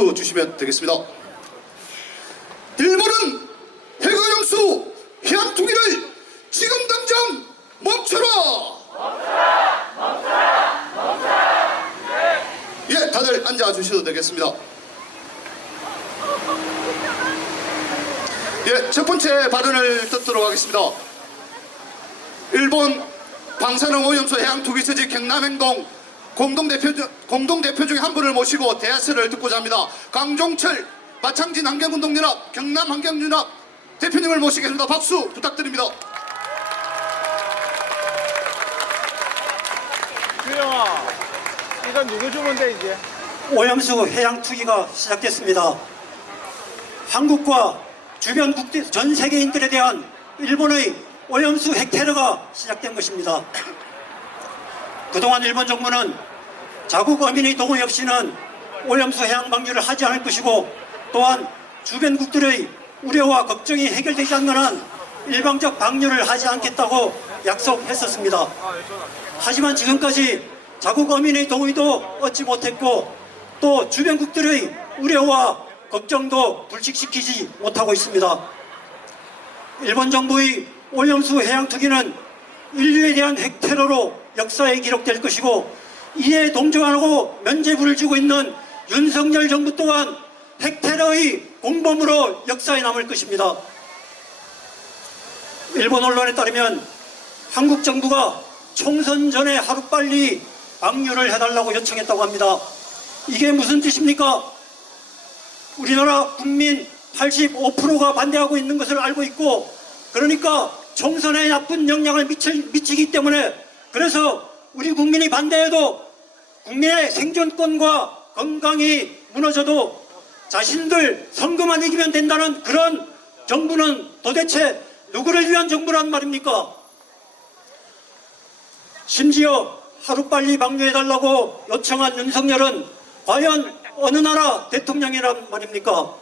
마이크 주시면 되겠습니다. 일본은 핵오염수 해양 투기를 지금 당장 멈춰라! 멈춰라! 예, 다들 앉아 주셔도 되겠습니다. 예, 첫 번째 발언을 듣도록 하겠습니다. 일본 방사능 오염수 해양 투기 처지 경남행동 공동대표 중에 한 분을 모시고 대화설을 듣고자 합니다. 강종철 마창진 환경운동연합 경남환경연합 대표님을 모시겠습니다. 박수 부탁드립니다. 규영아, 이건 누구 주면 돼 이제? 오염수 해양 투기가 시작됐습니다. 한국과 주변 국제 전 세계인들에 대한 일본의 오염수 핵 테러가 시작된 것입니다. 그동안 일본 정부는 자국 어민의 동의 없이는 오염수 해양 방류를 하지 않을 것이고, 또한 주변국들의 우려와 걱정이 해결되지 않는 한 일방적 방류를 하지 않겠다고 약속했었습니다. 하지만 지금까지 자국 어민의 동의도 얻지 못했고, 또 주변국들의 우려와 걱정도 불식시키지 못하고 있습니다. 일본 정부의 오염수 해양 투기는 인류에 대한 핵 테러로 역사에 기록될 것이고, 이에 동조하고 면죄부를 주고 있는 윤석열 정부 또한 핵 테러의 공범으로 역사에 남을 것입니다. 일본 언론에 따르면 한국 정부가 총선 전에 하루빨리 방류를 해달라고 요청했다고 합니다. 이게 무슨 뜻입니까? 우리나라 국민 85%가 반대하고 있는 것을 알고 있고, 그러니까 총선에 나쁜 영향을 미치기 때문에, 그래서 우리 국민이 반대해도 국민의 생존권과 건강이 무너져도 자신들 선거만 이기면 된다는 그런 정부는 도대체 누구를 위한 정부란 말입니까? 심지어 하루빨리 방류해달라고 요청한 윤석열은 과연 어느 나라 대통령이란 말입니까?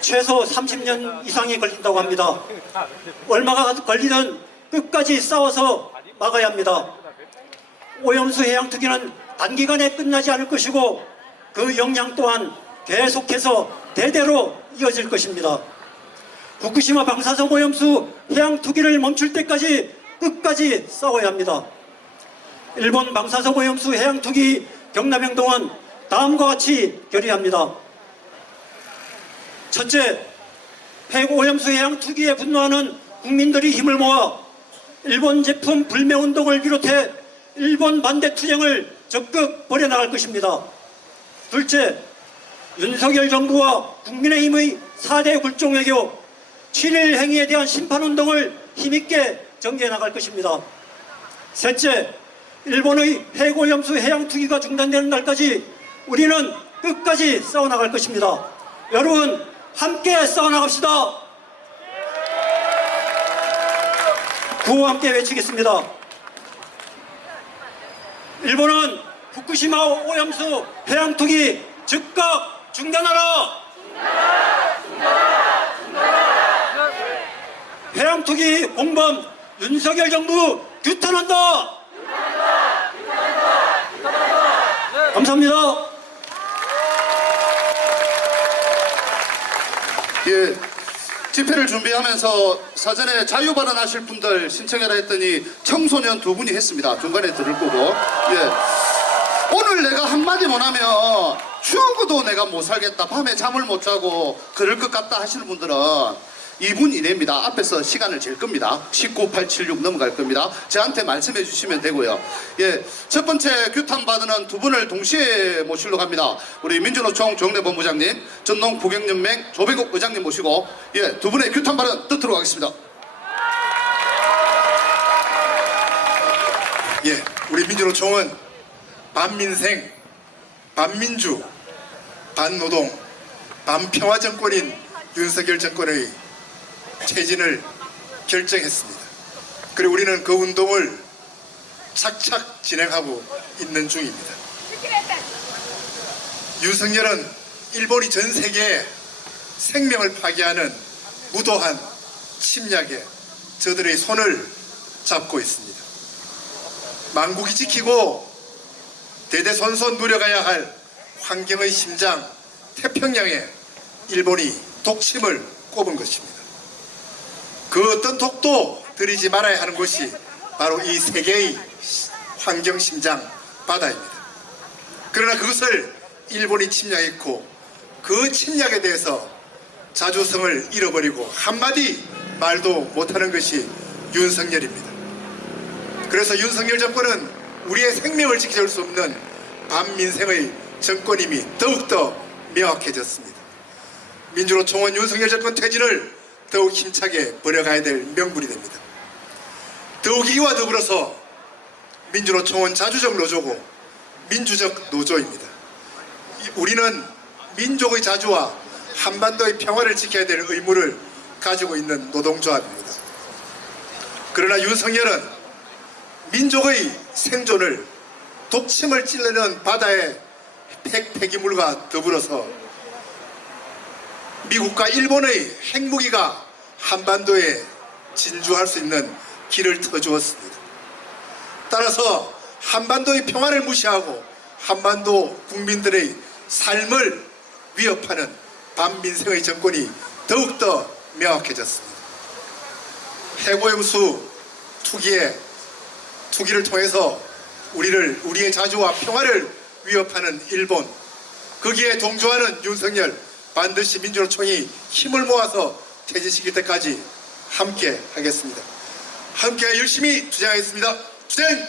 최소 30년 이상이 걸린다고 합니다. 얼마가 걸리든 끝까지 싸워서 막아야 합니다. 오염수 해양 투기는 단기간에 끝나지 않을 것이고, 그 영향 또한 계속해서 대대로 이어질 것입니다. 후쿠시마 방사성 오염수 해양 투기를 멈출 때까지 끝까지 싸워야 합니다. 일본 방사성 오염수 해양 투기 경남행동은 다음과 같이 결의합니다. 첫째, 핵 오염수 해양 투기에 분노하는 국민들이 힘을 모아 일본 제품 불매 운동을 비롯해 일본 반대 투쟁을 적극 벌여나갈 것입니다. 둘째, 윤석열 정부와 국민의힘의 4대 굴종 외교 7일 행위에 대한 심판운동을 힘있게 전개해 나갈 것입니다. 셋째, 일본의 핵오염수 해양 투기가 중단되는 날까지 우리는 끝까지 싸워나갈 것입니다. 여러분, 함께 싸워나갑시다. 구호와 함께 외치겠습니다. 일본은 후쿠시마 오염수 해양 투기 즉각 중단하라! 해양 투기 공범 윤석열 정부 규탄한다! 감사합니다. 예, 집회를 준비하면서 사전에 자유 발언하실 분들 신청해라 했더니 청소년 두 분이 했습니다. 중간에 들을 거고. 예, 오늘 내가 한마디 못하면 죽어도 내가 못 살겠다, 밤에 잠을 못 자고 그럴 것 같다 하시는 분들은 2분 이내입니다. 앞에서 시간을 잴 겁니다. 19876 넘어갈 겁니다. 저한테 말씀해 주시면 되고요. 예, 첫 번째 규탄 받는 두 분을 동시에 모시러 갑니다. 우리 민주노총 정례본부장님, 전농부경연맹 조배국 의장님 모시고, 예, 두 분의 규탄 발언 듣도록 하겠습니다. 예, 우리 민주노총은 반민생, 반민주, 반노동, 반평화 정권인 윤석열 정권의 퇴진을 결정했습니다. 그리고 우리는 그 운동을 착착 진행하고 있는 중입니다. 윤석열은 일본이 전 세계에 생명을 파괴하는 무도한 침략에 저들의 손을 잡고 있습니다. 만국이 지키고 대대손손 누려가야 할 환경의 심장 태평양에 일본이 독침을 꼽은 것입니다. 그 어떤 독도 들이지 말아야 하는 곳이 바로 이 세계의 환경 심장 바다입니다. 그러나 그것을 일본이 침략했고 그 침략에 대해서 자주성을 잃어버리고 한마디 말도 못하는 것이 윤석열입니다. 그래서 윤석열 정권은 우리의 생명을 지켜줄 수 없는 반민생의 정권임이 더욱더 명확해졌습니다. 민주노총은 윤석열 정권 퇴진을 더욱 힘차게 벌여가야 될 명분이 됩니다. 더욱 이와 더불어서 민주노총은 자주적 노조고 민주적 노조입니다. 우리는 민족의 자주와 한반도의 평화를 지켜야 될 의무를 가지고 있는 노동조합입니다. 그러나 윤석열은 민족의 생존을 독침을 찔르는 바다의 폐기물과 더불어서 미국과 일본의 핵무기가 한반도에 진주할 수 있는 길을 터주었습니다. 따라서 한반도의 평화를 무시하고 한반도 국민들의 삶을 위협하는 반민생의 정권이 더욱더 명확해졌습니다. 핵오염수 투기를 통해서 우리의 자주와 평화를 위협하는 일본, 거기에 동조하는 윤석열, 반드시 민주노총이 힘을 모아서 퇴진시킬 때까지 함께 하겠습니다. 함께 열심히 투쟁하겠습니다. 투쟁!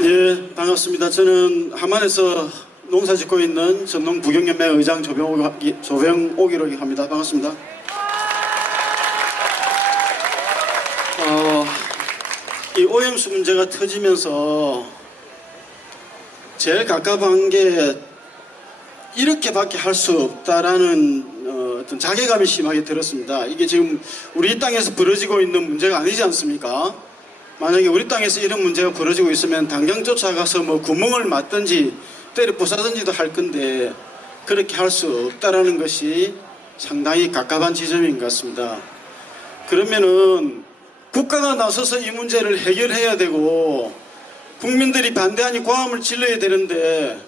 예, 반갑습니다. 저는 함안에서 농사 짓고 있는 전농 부경연맹 의장 조병옥이라고 합니다. 반갑습니다. 이 오염수 문제가 터지면서 제일 갑갑한 게 이렇게밖에 할 수 없다라는 어떤 자괴감이 심하게 들었습니다. 이게 지금 우리 땅에서 벌어지고 있는 문제가 아니지 않습니까? 만약에 우리 땅에서 이런 문제가 벌어지고 있으면 당장 쫓아가서 뭐 구멍을 맞든지 때려 부사든지도 할 건데 그렇게 할 수 없다라는 것이 상당히 갑갑한 지점인 것 같습니다. 그러면은 국가가 나서서 이 문제를 해결해야 되고 국민들이 반대하니 고함을 질러야 되는데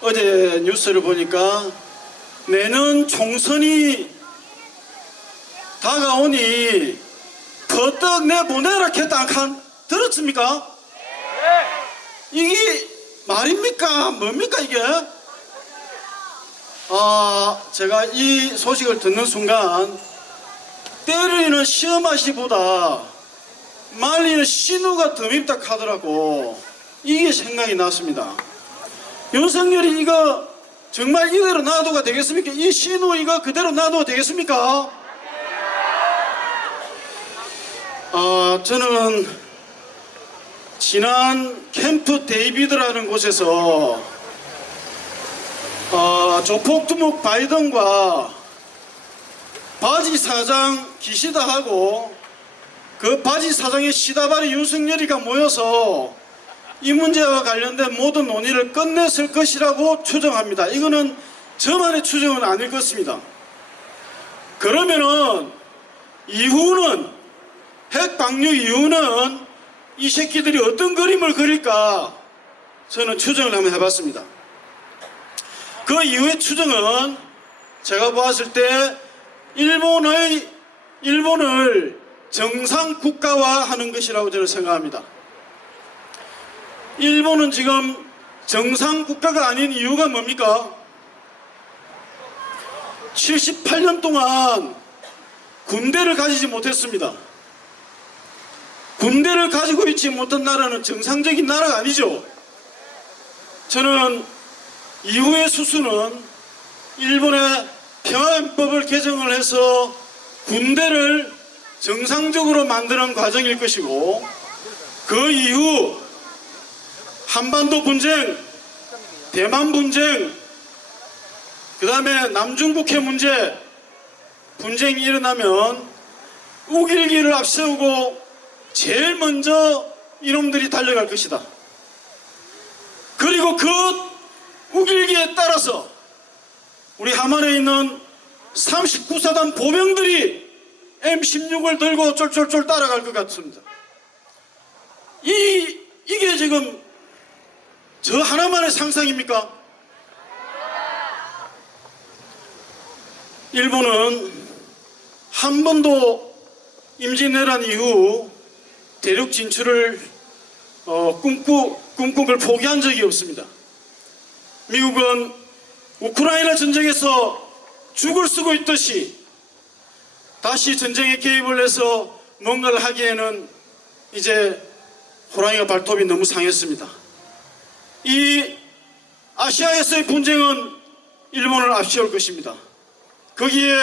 어제 뉴스를 보니까 내년 총선이 다가오니 버떡 내보내라 했다 들었습니까? 이게 말입니까? 뭡니까 이게? 제가 이 소식을 듣는 순간 때리는 시어마시보다 말리는 신우가 더 밉다 하더라고. 이게 생각이 났습니다. 윤석열이 이거 정말 이대로 놔둬가 되겠습니까? 이 신우 이거 그대로 놔둬도 되겠습니까? 저는 지난 캠프 데이비드라는 곳에서 조폭두목 바이든과 바지 사장 기시다 하고 그 바지 사장의 시다발이 윤석열이가 모여서 이 문제와 관련된 모든 논의를 끝냈을 것이라고 추정합니다. 이거는 저만의 추정은 아닐 것입니다. 그러면은 이후는 핵 방류 이후는 이 새끼들이 어떤 그림을 그릴까 저는 추정을 한번 해봤습니다. 그 이후의 추정은 제가 보았을 때 일본을 정상 국가화하는 것이라고 저는 생각합니다. 일본은 지금 정상 국가가 아닌 이유가 뭡니까? 78년 동안 군대를 가지지 못했습니다. 군대를 가지고 있지 못한 나라는 정상적인 나라가 아니죠. 저는 이후의 수순은 일본의 평화헌법을 개정을 해서 군대를 정상적으로 만드는 과정일 것이고 그 이후 한반도 분쟁, 대만 분쟁, 그 다음에 남중국해 문제 분쟁이 일어나면 우길기를 앞세우고 제일 먼저 이놈들이 달려갈 것이다. 그리고 그 우길기에 따라서 우리 함안에 있는 39사단 보병들이 M16을 들고 쫄쫄쫄 따라갈 것 같습니다. 이게 지금 저 하나만의 상상입니까? 일본은 한 번도 임진왜란 이후 대륙 진출을 꿈꾸을 포기한 적이 없습니다. 미국은 우크라이나 전쟁에서 죽을 쓰고 있듯이 다시 전쟁에 개입을 해서 뭔가를 하기에는 이제 호랑이가 발톱이 너무 상했습니다. 이 아시아에서의 분쟁은 일본을 앞세울 것입니다. 거기에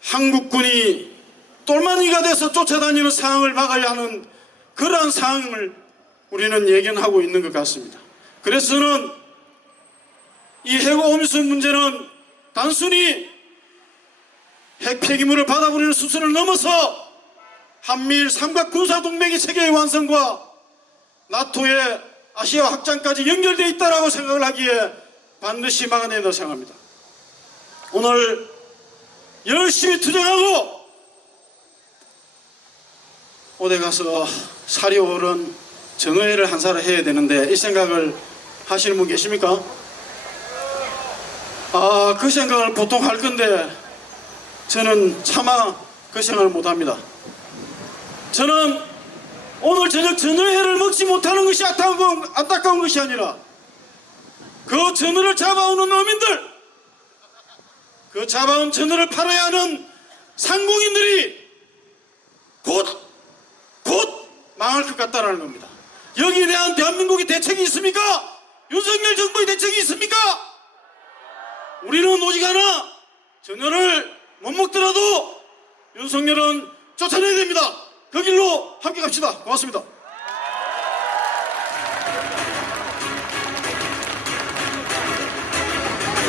한국군이 똘마니가 돼서 쫓아다니는 상황을 막아야 하는 그러한 상황을 우리는 예견하고 있는 것 같습니다. 그래서 저는 이 핵 오염수 문제는 단순히 핵 폐기물을 받아버리는 수준을 넘어서 한미일 삼각 군사동맹의 체계의 완성과 나토의 아시아 확장까지 연결되어 있다고 생각을 하기에 반드시 막아내야 된다고 생각합니다. 오늘 열심히 투쟁하고 어디 가서 살이 오른 정의회를 한 사람 해야 되는데 이 생각을 하시는 분 계십니까? 그 생각을 보통 할 건데 저는 차마 그 생각을 못합니다. 저는 오늘 저녁 전어회를 먹지 못하는 것이 안타까운 것이 아니라 그 전어를 잡아오는 어민들, 그 잡아온 전어를 팔아야 하는 상공인들이 곧 망할 것 같다는 겁니다. 여기에 대한 대한민국의 대책이 있습니까? 윤석열 정부의 대책이 있습니까? 우리는 오직 하나, 전혀를 못 먹더라도 윤석열은 쫓아내야 됩니다. 그 길로 함께 갑시다. 고맙습니다.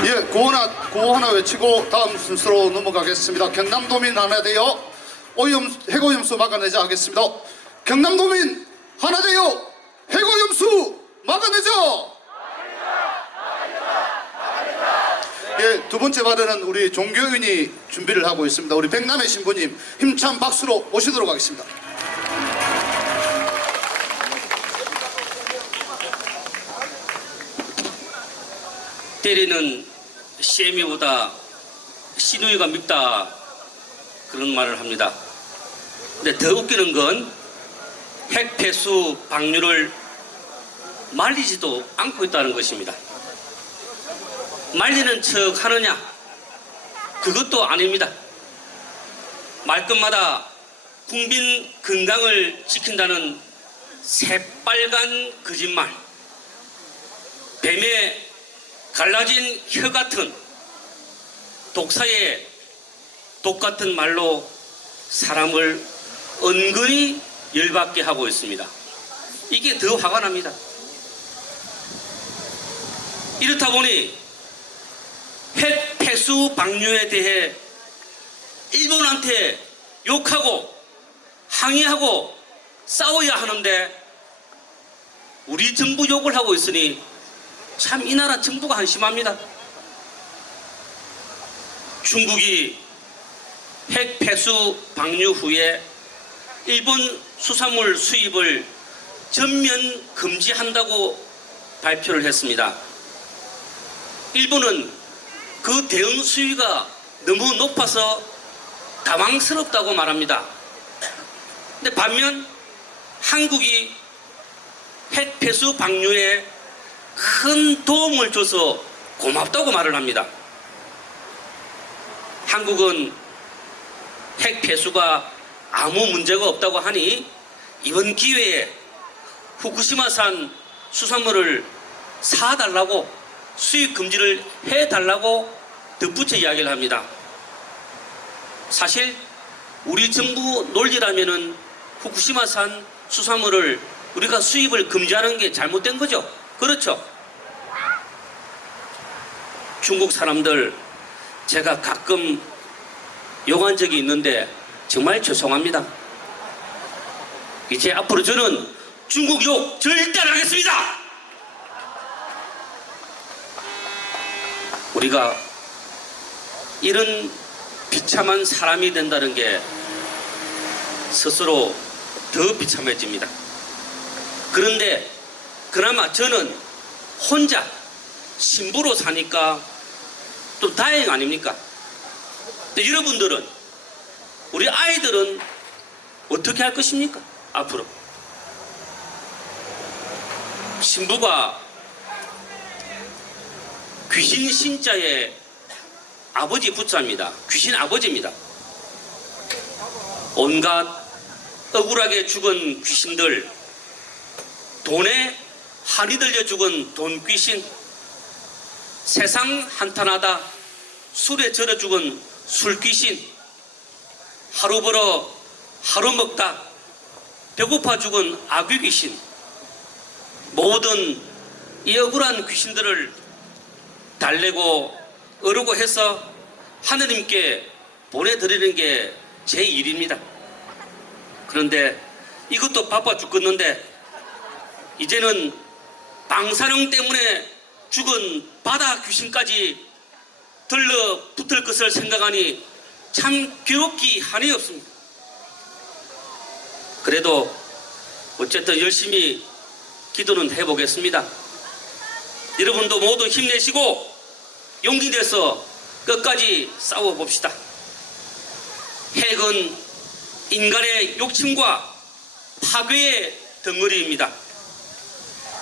예, 구호 하나 외치고 다음 순서로 넘어가겠습니다. 경남도민 하나 되어 핵오염수 막아내자 하겠습니다. 경남도민 하나 되어 핵오염수 막아내자! 예, 두 번째 발언은 우리 종교인이 준비를 하고 있습니다. 우리 백남의 신부님 힘찬 박수로 모시도록 하겠습니다. 때리는 셈이보다 시누이가 밉다 그런 말을 합니다. 근데 더 웃기는 건 핵폐수 방류를 말리지도 않고 있다는 것입니다. 말리는 척 하느냐? 그것도 아닙니다. 말끝마다 국민 건강을 지킨다는 새빨간 거짓말, 뱀의 갈라진 혀 같은 독사의 독 같은 말로 사람을 은근히 열받게 하고 있습니다. 이게 더 화가 납니다. 이렇다 보니 핵 폐수 방류에 대해 일본한테 욕하고 항의하고 싸워야 하는데 우리 정부 욕을 하고 있으니 참 이 나라 정부가 한심합니다. 중국이 핵 폐수 방류 후에 일본 수산물 수입을 전면 금지한다고 발표를 했습니다. 일본은 그 대응 수위가 너무 높아서 당황스럽다고 말합니다. 근데 반면 한국이 핵 폐수 방류에 큰 도움을 줘서 고맙다고 말을 합니다. 한국은 핵 폐수가 아무 문제가 없다고 하니 이번 기회에 후쿠시마산 수산물을 사달라고 수입 금지를 해달라고 덧붙여 이야기를 합니다. 사실 우리 정부 논리라면은 후쿠시마산 수산물을 우리가 수입을 금지하는 게 잘못된 거죠. 그렇죠? 중국 사람들 제가 가끔 욕한 적이 있는데 정말 죄송합니다. 이제 앞으로 저는 중국 욕 절대 안 하겠습니다. 우리가 이런 비참한 사람이 된다는 게 스스로 더 비참해집니다. 그런데 그나마 저는 혼자 신부로 사니까 좀 다행 아닙니까? 근데 여러분들은, 우리 아이들은 어떻게 할 것입니까? 앞으로 신부가 귀신 신자의 아버지 부자입니다. 귀신 아버지입니다. 온갖 억울하게 죽은 귀신들, 돈에 한이 들려 죽은 돈 귀신, 세상 한탄하다 술에 절어 죽은 술 귀신, 하루 벌어 하루 먹다 배고파 죽은 아귀 귀신, 모든 이 억울한 귀신들을 달래고 어르고 해서 하느님께 보내드리는 게 제 일입니다. 그런데 이것도 바빠 죽겠는데 이제는 방사능 때문에 죽은 바다 귀신까지 들러붙을 것을 생각하니 참 괴롭기 한이 없습니다. 그래도 어쨌든 열심히 기도는 해보겠습니다. 여러분도 모두 힘내시고 용기 내서 끝까지 싸워봅시다. 핵은 인간의 욕심과 파괴의 덩어리입니다.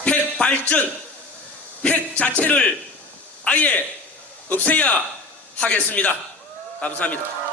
핵 발전, 핵 자체를 아예 없애야 하겠습니다. 감사합니다.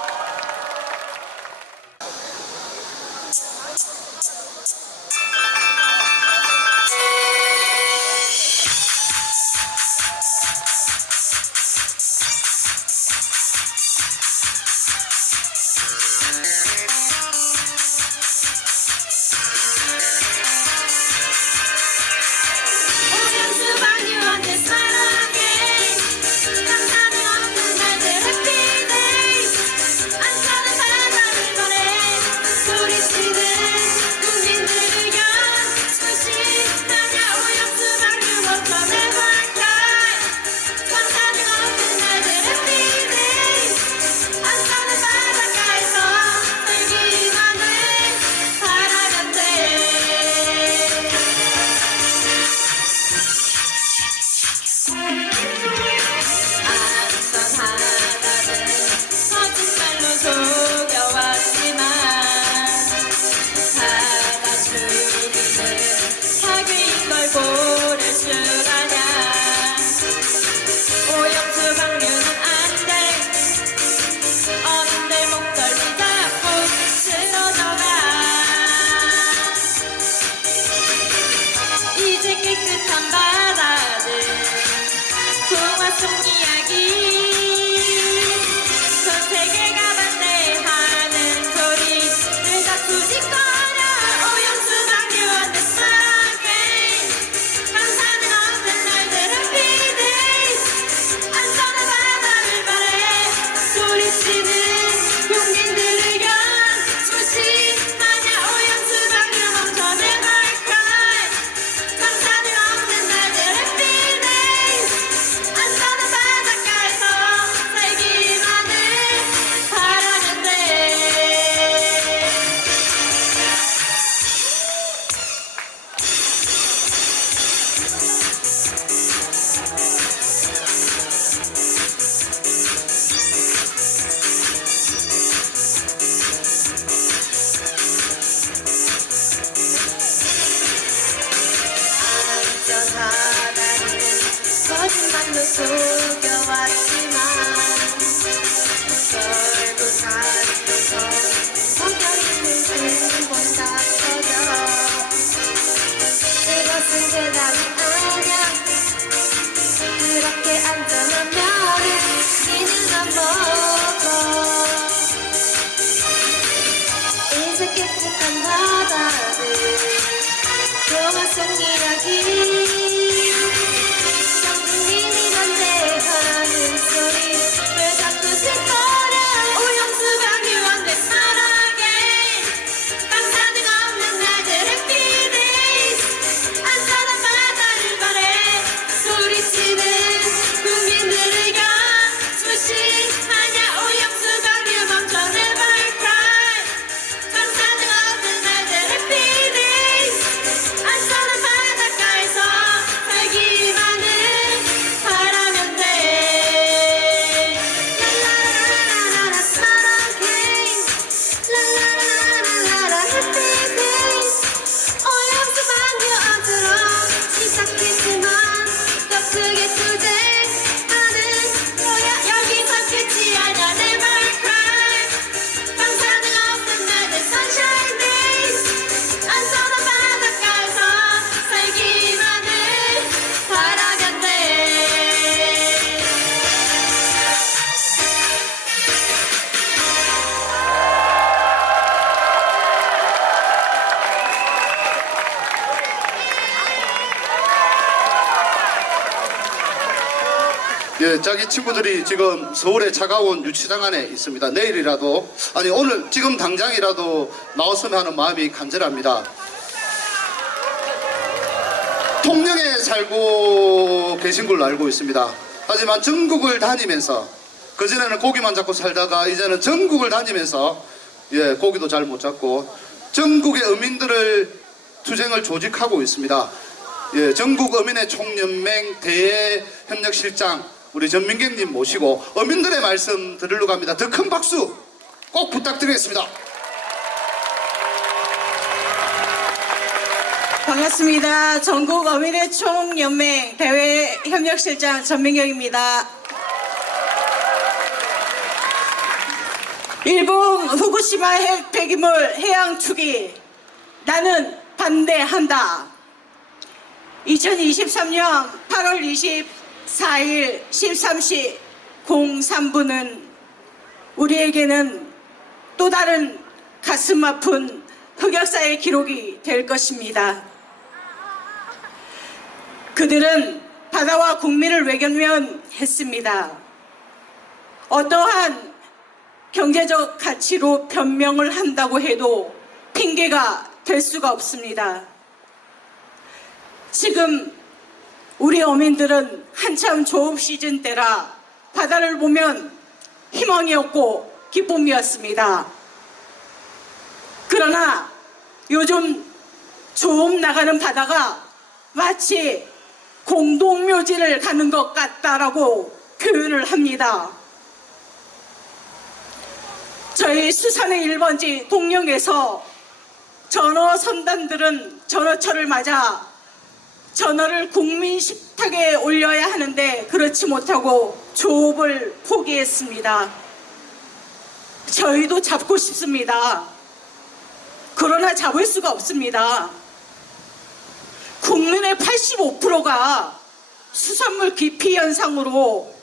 속 이야기 전 국민이 반대한 예, 자기 친구들이 지금 서울의 차가운 유치장 안에 있습니다. 내일이라도, 아니 오늘 지금 당장이라도 나왔으면 하는 마음이 간절합니다. 통영에 살고 계신 걸로 알고 있습니다. 하지만 전국을 다니면서, 그전에는 고기만 잡고 살다가 이제는 전국을 다니면서, 예, 고기도 잘 못 잡고 전국의 어민들을 투쟁을 조직하고 있습니다. 예, 전국 어민의 총연맹 대외협력실장 우리 전민경님 모시고 어민들의 말씀 들으려고 합니다. 더 큰 박수 꼭 부탁드리겠습니다. 반갑습니다. 전국 어민의 총연맹 대외협력실장 전민경입니다. 일본 후쿠시마 핵 폐기물 해양 투기 나는 반대한다. 2023년 8월 24일 13시 03분은 우리에게는 또 다른 가슴 아픈 흑역사의 기록이 될 것입니다. 그들은 바다와 국민을 외면했습니다. 어떠한 경제적 가치로 변명을 한다고 해도 핑계가 될 수가 없습니다. 지금 우리 어민들은 한참 조업 시즌 때라 바다를 보면 희망이었고 기쁨이었습니다. 그러나 요즘 조업 나가는 바다가 마치 공동묘지를 가는 것 같다라고 표현을 합니다. 저희 수산의 1번지 동령에서 전어 선단들은 전어철을 맞아 전어를 국민 식탁에 올려야 하는데 그렇지 못하고 조업을 포기했습니다. 저희도 잡고 싶습니다. 그러나 잡을 수가 없습니다. 국민의 85%가 수산물 기피 현상으로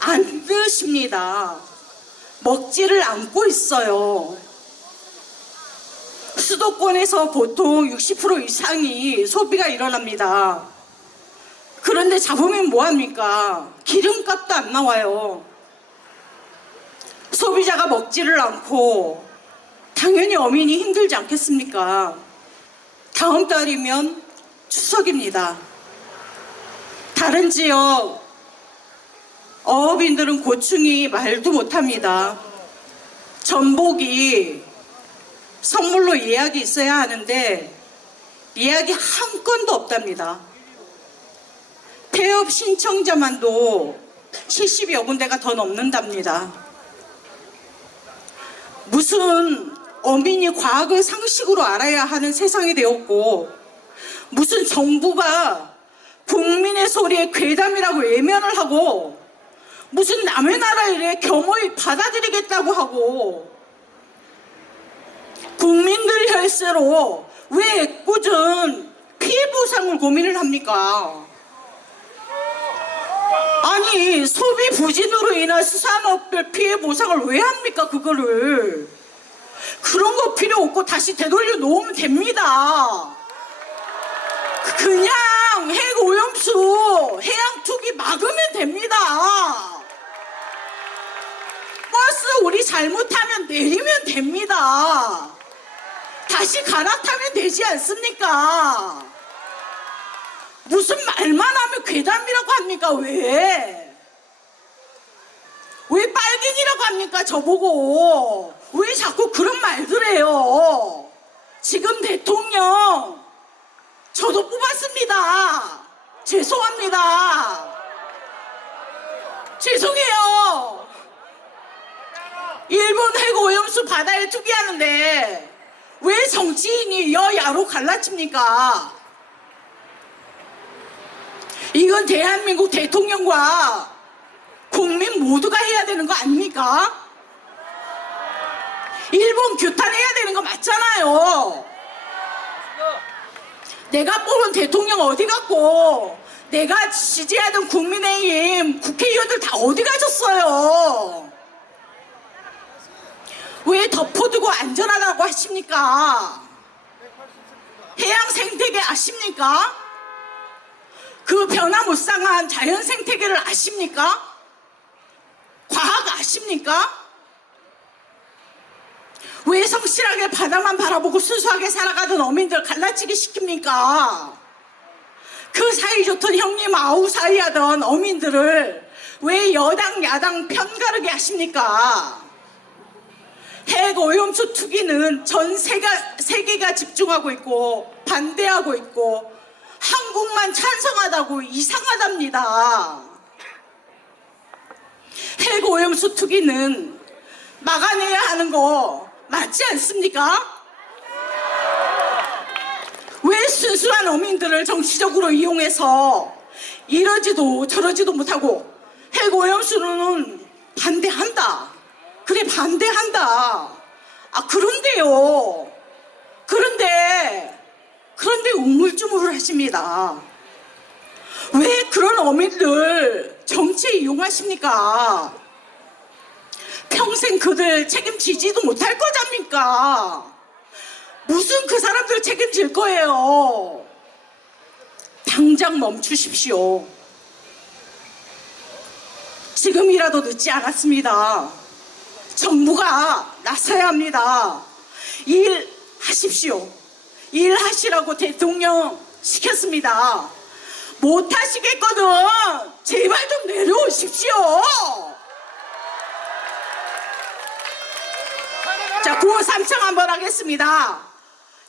안 드십니다. 먹지를 않고 있어요. 수도권에서 보통 60% 이상이 소비가 일어납니다. 그런데 잡으면 뭐합니까? 기름값도 안 나와요. 소비자가 먹지를 않고 당연히 어민이 힘들지 않겠습니까? 다음 달이면 추석입니다. 다른 지역 어업인들은 고충이 말도 못합니다. 전복이 선물로 예약이 있어야 하는데 예약이 한 건도 없답니다. 폐업 신청자만도 70여 군데가 더 넘는답니다. 무슨 어민이 과학을 상식으로 알아야 하는 세상이 되었고, 무슨 정부가 국민의 소리에 괴담이라고 외면을 하고, 무슨 남의 나라 일에 겸허히 받아들이겠다고 하고, 국민들 혈세로 왜 애꿎은 피해 보상을 고민을 합니까? 아니, 소비 부진으로 인한 수산업별 피해 보상을 왜 합니까, 그거를? 그런 거 필요 없고 다시 되돌려 놓으면 됩니다. 그냥 핵 오염수, 해양 투기 막으면 됩니다. 버스 우리 잘못하면 내리면 됩니다. 다시 갈아타면 되지 않습니까? 무슨 말만 하면 괴담이라고 합니까? 왜 빨갱이라고 합니까? 저보고 왜 자꾸 그런 말들 해요? 지금 대통령 저도 뽑았습니다. 죄송합니다. 죄송해요. 일본 핵 오염수 바다에 투기하는데 왜 정치인이 여야로 갈라칩니까? 이건 대한민국 대통령과 국민 모두가 해야 되는 거 아닙니까? 일본 규탄해야 되는 거 맞잖아요. 내가 뽑은 대통령 어디 갔고, 내가 지지하던 국민의힘 국회의원들 다 어디 가셨어요? 왜 덮어두고 안전하다고 하십니까? 해양 생태계 아십니까? 그 변화무쌍한 자연 생태계를 아십니까? 과학 아십니까? 왜 성실하게 바다만 바라보고 순수하게 살아가던 어민들 갈라치기 시킵니까? 그 사이좋던 형님 아우 사이하던 어민들을 왜 여당 야당 편가르게 하십니까? 핵 오염수 투기는 전 세계가 집중하고 있고 반대하고 있고 한국만 찬성하다고 이상하답니다. 핵 오염수 투기는 막아내야 하는 거 맞지 않습니까? 왜 순수한 어민들을 정치적으로 이용해서 이러지도 저러지도 못하고 핵 오염수는 반대한다. 그래 반대한다. 그런데요. 그런데 우물쭈물 하십니다. 왜 그런 어민들 정치에 이용하십니까? 평생 그들 책임지지도 못할 거잡니까? 무슨 그 사람들 책임질 거예요? 당장 멈추십시오. 지금이라도 늦지 않았습니다. 정부가 나서야 합니다. 일하십시오. 일하시라고 대통령 시켰습니다. 못하시겠거든 제발 좀 내려오십시오. 자, 구호 3청 한번 하겠습니다.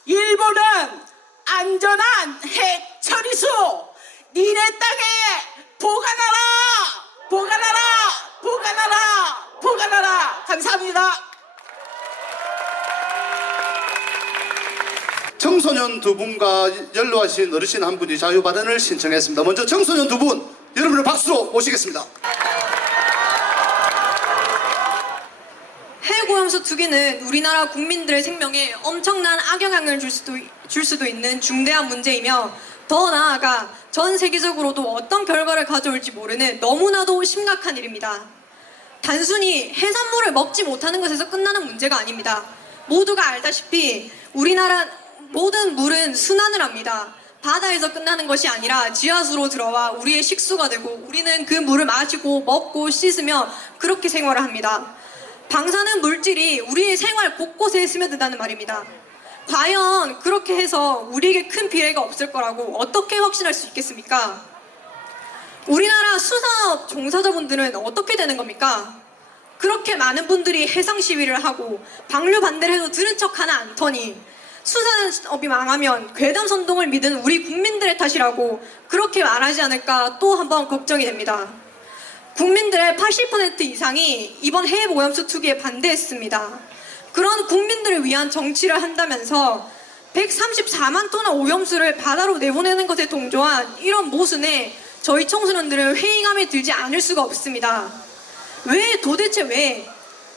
일본은 안전한 핵 처리수 니네 땅에 보관하라, 보관하라, 보관하라, 보관하라. 감사합니다. 청소년 두 분과 연로하신 어르신 한 분이 자유 발언을 신청했습니다. 먼저 청소년 두 분 여러분을 박수로 모시겠습니다. 핵오염수 투기는 우리나라 국민들의 생명에 엄청난 악영향을 줄 수도 있는 중대한 문제이며 더 나아가 전 세계적으로도 어떤 결과를 가져올지 모르는 너무나도 심각한 일입니다. 단순히 해산물을 먹지 못하는 것에서 끝나는 문제가 아닙니다. 모두가 알다시피 우리나라 모든 물은 순환을 합니다. 바다에서 끝나는 것이 아니라 지하수로 들어와 우리의 식수가 되고 우리는 그 물을 마시고 먹고 씻으며 그렇게 생활을 합니다. 방사능 물질이 우리의 생활 곳곳에 스며든다는 말입니다. 과연 그렇게 해서 우리에게 큰 피해가 없을 거라고 어떻게 확신할 수 있겠습니까? 우리나라 수산업 종사자분들은 어떻게 되는 겁니까? 그렇게 많은 분들이 해상 시위를 하고 방류 반대를 해도 들은 척 하나 않더니 수산업이 망하면 괴담 선동을 믿은 우리 국민들의 탓이라고 그렇게 말하지 않을까 또 한 번 걱정이 됩니다. 국민들의 80% 이상이 이번 해외 오염수 투기에 반대했습니다. 그런 국민들을 위한 정치를 한다면서 134만 톤의 오염수를 바다로 내보내는 것에 동조한 이런 모순에 저희 청소년들은 회의감에 들지 않을 수가 없습니다. 도대체 왜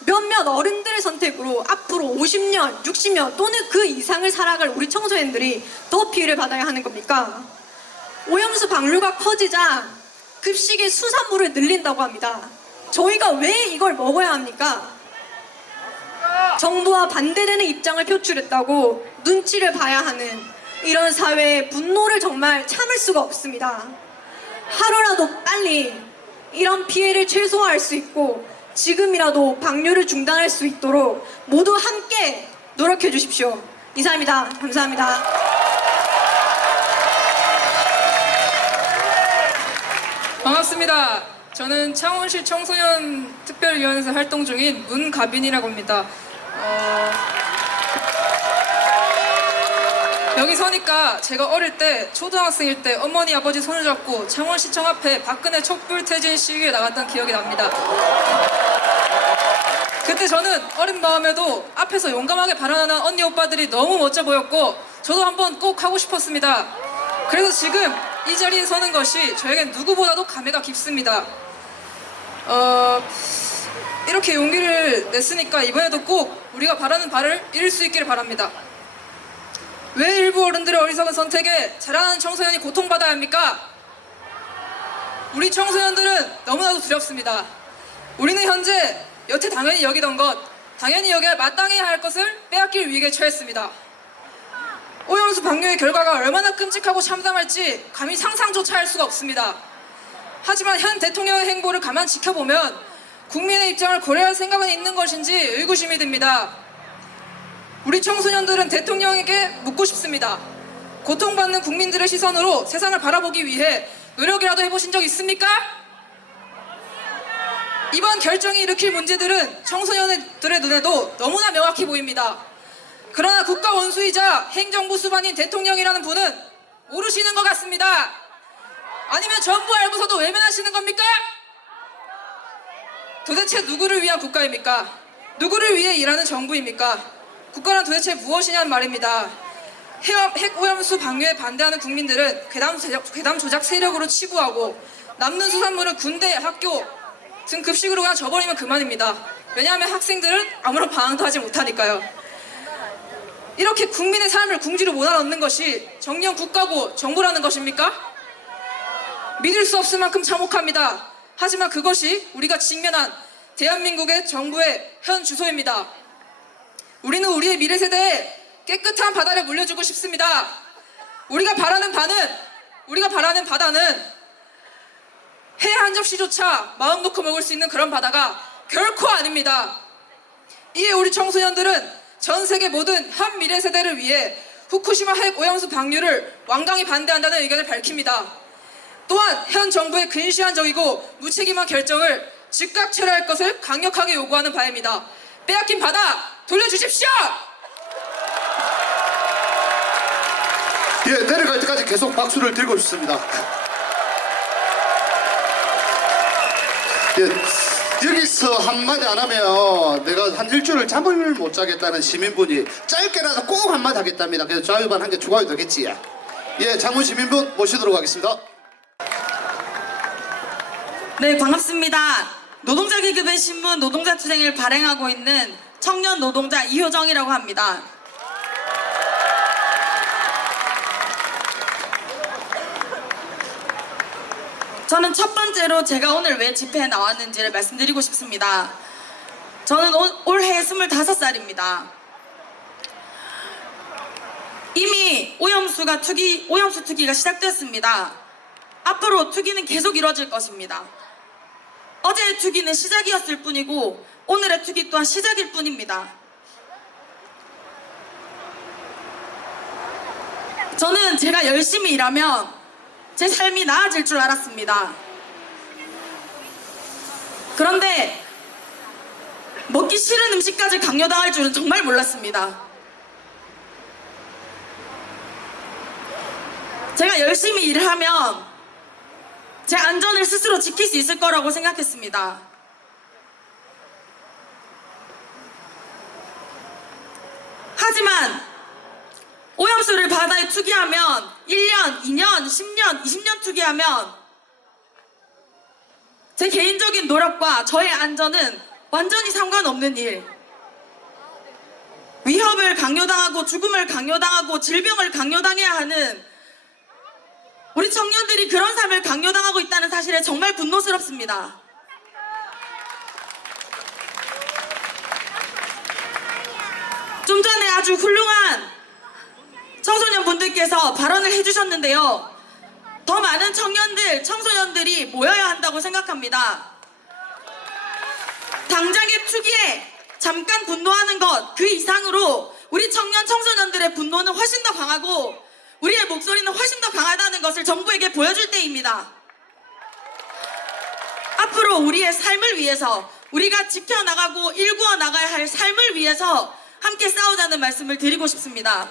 몇몇 어른들의 선택으로 앞으로 50년, 60년 또는 그 이상을 살아갈 우리 청소년들이 더 피해를 받아야 하는 겁니까? 오염수 방류가 커지자 급식에 수산물을 늘린다고 합니다. 저희가 왜 이걸 먹어야 합니까? 정부와 반대되는 입장을 표출했다고 눈치를 봐야 하는 이런 사회의 분노를 정말 참을 수가 없습니다. 하루라도 빨리 이런 피해를 최소화할 수 있고 지금이라도 방류를 중단할 수 있도록 모두 함께 노력해 주십시오. 이상입니다. 감사합니다. 반갑습니다. 저는 창원시 청소년 특별위원회에서 활동 중인 문가빈이라고 합니다. 여기 서니까 제가 어릴 때 초등학생일 때 어머니 아버지 손을 잡고 창원시청 앞에 박근혜 촛불 퇴진 시위에 나갔던 기억이 납니다. 그때 저는 어린 마음에도 앞에서 용감하게 발언하는 언니 오빠들이 너무 멋져 보였고 저도 한번 꼭 하고 싶었습니다. 그래서 지금 이 자리에 서는 것이 저에겐 누구보다도 감회가 깊습니다. 이렇게 용기를 냈으니까 이번에도 꼭 우리가 바라는 바를 이룰 수 있기를 바랍니다. 왜 일부 어른들의 어리석은 선택에 자라나는 청소년이 고통받아야 합니까? 우리 청소년들은 너무나도 두렵습니다. 우리는 현재 여태 당연히 여기던 것, 당연히 여겨야 마땅히 할 것을 빼앗길 위기에 처했습니다. 오염수 방류의 결과가 얼마나 끔찍하고 참담할지 감히 상상조차 할 수가 없습니다. 하지만 현 대통령의 행보를 가만 지켜보면 국민의 입장을 고려할 생각은 있는 것인지 의구심이 듭니다. 우리 청소년들은 대통령에게 묻고 싶습니다. 고통받는 국민들의 시선으로 세상을 바라보기 위해 노력이라도 해보신 적 있습니까? 이번 결정이 일으킬 문제들은 청소년들의 눈에도 너무나 명확해 보입니다. 그러나 국가 원수이자 행정부 수반인 대통령이라는 분은 모르시는 것 같습니다. 아니면 전부 알고서도 외면하시는 겁니까? 도대체 누구를 위한 국가입니까? 누구를 위해 일하는 정부입니까? 국가란 도대체 무엇이냐는 말입니다. 핵오염수 방류에 반대하는 국민들은 괴담 조작 세력으로 치부하고 남는 수산물은 군대, 학교 등 급식으로 그냥 줘버리면 그만입니다. 왜냐하면 학생들은 아무런 방황도 하지 못하니까요. 이렇게 국민의 삶을 궁지로 몰아넣는 것이 정녕 국가고 정부라는 것입니까? 믿을 수 없을 만큼 참혹합니다. 하지만 그것이 우리가 직면한 대한민국의 정부의 현 주소입니다. 우리는 우리의 미래 세대에 깨끗한 바다를 물려주고 싶습니다. 우리가 바라는 바다는 회 한 접시조차 마음 놓고 먹을 수 있는 그런 바다가 결코 아닙니다. 이에 우리 청소년들은 전 세계 모든 현 미래 세대를 위해 후쿠시마 핵 오염수 방류를 완강히 반대한다는 의견을 밝힙니다. 또한 현 정부의 근시안적이고 무책임한 결정을 즉각 철회할 것을 강력하게 요구하는 바입니다. 빼앗긴 바다 돌려주십시오! 예, 내려갈 때까지 계속 박수를 들고 싶습니다. 예, 여기서 한마디 안 하면 내가 한 일주일을 잠을 못 자겠다는 시민분이 짧게라도 꼭 한마디 하겠답니다. 그래서 자유반 한 개 추가해도 되겠지. 예, 장문 시민분 모시도록 하겠습니다. 네, 반갑습니다. 노동자 계급의 신문 노동자 투쟁을 발행하고 있는 청년 노동자 이효정이라고 합니다. 저는 첫 번째로 제가 오늘 왜 집회에 나왔는지를 말씀드리고 싶습니다. 저는 올해 25살입니다. 이미 오염수 투기가 시작됐습니다. 앞으로 투기는 계속 이뤄질 것입니다. 어제의 투기는 시작이었을 뿐이고 오늘의 투기 또한 시작일 뿐입니다. 저는 제가 열심히 일하면 제 삶이 나아질 줄 알았습니다. 그런데 먹기 싫은 음식까지 강요당할 줄은 정말 몰랐습니다. 제가 열심히 일을 하면 제 안전을 스스로 지킬 수 있을 거라고 생각했습니다. 하지만 오염수를 바다에 투기하면 1년, 2년, 10년, 20년 투기하면 제 개인적인 노력과 저의 안전은 완전히 상관없는 일. 위협을 강요당하고 죽음을 강요당하고 질병을 강요당해야 하는 우리 청년들이 그런 삶을 강요당하고 있다는 사실에 정말 분노스럽습니다. 좀 전에 아주 훌륭한 청소년 분들께서 발언을 해주셨는데요. 더 많은 청소년들이 모여야 한다고 생각합니다. 당장의 투기에 잠깐 분노하는 것 그 이상으로 우리 청소년들의 분노는 훨씬 더 강하고 우리의 목소리는 훨씬 더 강하다는 것을 정부에게 보여줄 때입니다. 앞으로 우리의 삶을 위해서 우리가 지켜나가고 일구어 나가야 할 삶을 위해서 함께 싸우자는 말씀을 드리고 싶습니다.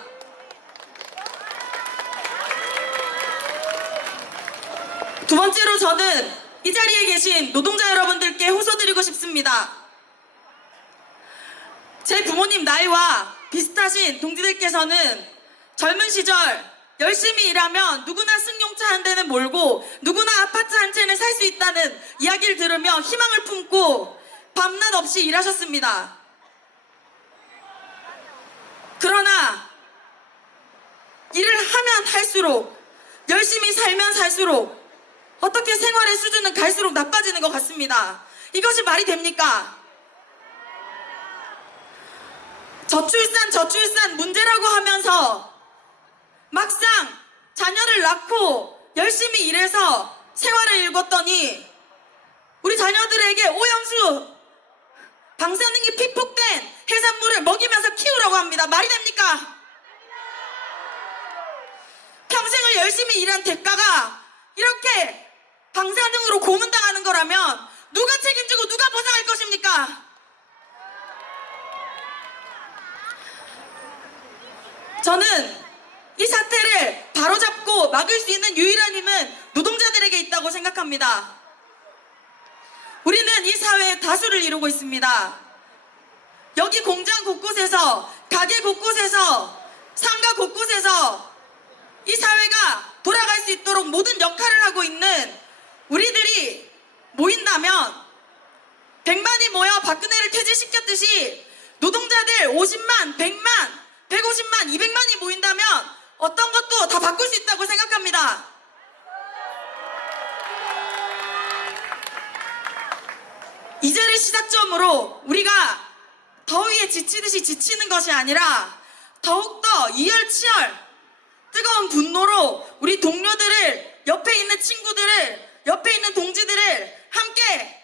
두 번째로 저는 이 자리에 계신 노동자 여러분들께 호소드리고 싶습니다. 제 부모님 나이와 비슷하신 동지들께서는 젊은 시절 열심히 일하면 누구나 승용차 한 대는 몰고 누구나 아파트 한 채는 살 수 있다는 이야기를 들으며 희망을 품고 밤낮 없이 일하셨습니다. 그러나 일을 하면 할수록 열심히 살면 살수록 어떻게 생활의 수준은 갈수록 나빠지는 것 같습니다. 이것이 말이 됩니까? 저출산 문제라고 하면서 막상 자녀를 낳고 열심히 일해서 생활을 일궜더니 우리 자녀들에게 오염수 방사능이 피폭된 해산물을 먹이면서 키우라고 합니다. 말이 됩니까? 평생을 열심히 일한 대가가 이렇게 방사능으로 고문당하는 거라면 누가 책임지고 누가 보상할 것입니까? 저는 이 사태를 바로잡고 막을 수 있는 유일한 힘은 노동자들에게 있다고 생각합니다. 우리는 이 사회의 다수를 이루고 있습니다. 여기 공장 곳곳에서, 가게 곳곳에서, 상가 곳곳에서 이 사회가 돌아갈 수 있도록 모든 역할을 하고 있는 우리들이 모인다면 100만이 모여 박근혜를 퇴진시켰듯이 노동자들 50만, 100만, 150만, 200만이 모인다면 어떤 것도 다 바꿀 수 있다고 생각합니다. 이제를 시작점으로 우리가 더위에 지치듯이 지치는 것이 아니라 더욱더 이열치열 뜨거운 분노로 우리 동료들을, 옆에 있는 친구들을, 옆에 있는 동지들을 함께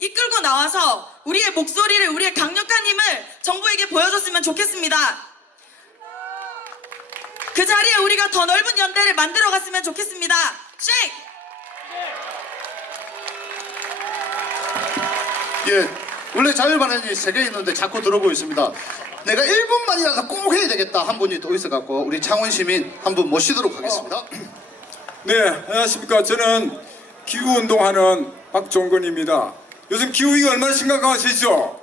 이끌고 나와서 우리의 목소리를, 우리의 강력한 힘을 정부에게 보여줬으면 좋겠습니다. 그 자리에 우리가 더 넓은 연대를 만들어 갔으면 좋겠습니다. 쉐이크! 예, 원래 자유발언이 3개 있는데 자꾸 들어보고 있습니다. 내가 1분만이라도 꼭 해야 되겠다 한 분이 또 있어갖고 우리 창원 시민 한 분 모시도록 하겠습니다. 네, 안녕하십니까. 저는 기후운동하는 박종건입니다. 요즘 기후위기 얼마나 심각하시죠?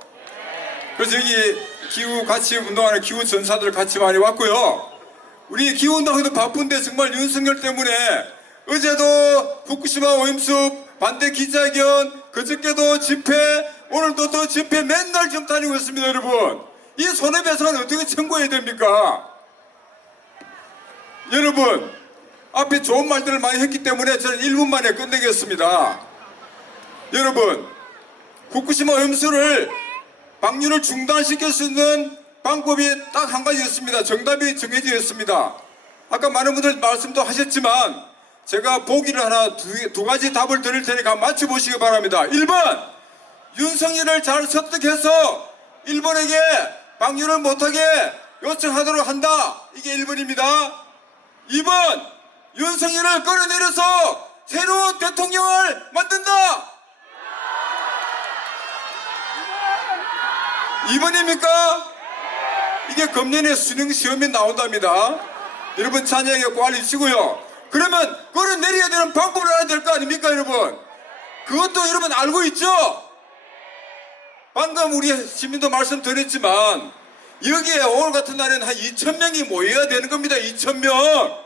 그래서 여기 기후 같이 운동하는 기후전사들 같이 많이 왔고요. 우리 기후운동하기도 바쁜데 정말 윤석열 때문에 어제도 후쿠시마 오염수 반대 기자회견, 그저께도 집회, 오늘도 또 집회 맨날 좀 다니고 있습니다, 여러분. 이 손해배상은 어떻게 청구해야 됩니까? 여러분, 앞에 좋은 말들을 많이 했기 때문에 저는 1분 만에 끝내겠습니다. 여러분, 후쿠시마 오염수를 방류를 중단시킬 수 있는 방법이 딱 한 가지였습니다. 정답이 정해져 있습니다. 아까 많은 분들 말씀도 하셨지만 제가 보기를 하나 두 가지 답을 드릴 테니까 맞춰보시기 바랍니다. 1번, 윤석열을 잘 설득해서 일본에게 방류를 못하게 요청하도록 한다. 이게 1번입니다. 2번, 윤석열을 끌어내려서 새로운 대통령을 만든다. 2번입니까? 이게 금년에 수능 시험에 나온답니다. 여러분 찬양에 꼭 알려주시고요. 그러면 끌어내려야 되는 방법을 알아야 될 거 아닙니까, 여러분? 그것도 여러분 알고 있죠? 방금 우리 시민도 말씀드렸지만 여기에 오늘 같은 날에는 한 2,000명이 모여야 되는 겁니다. 2,000명.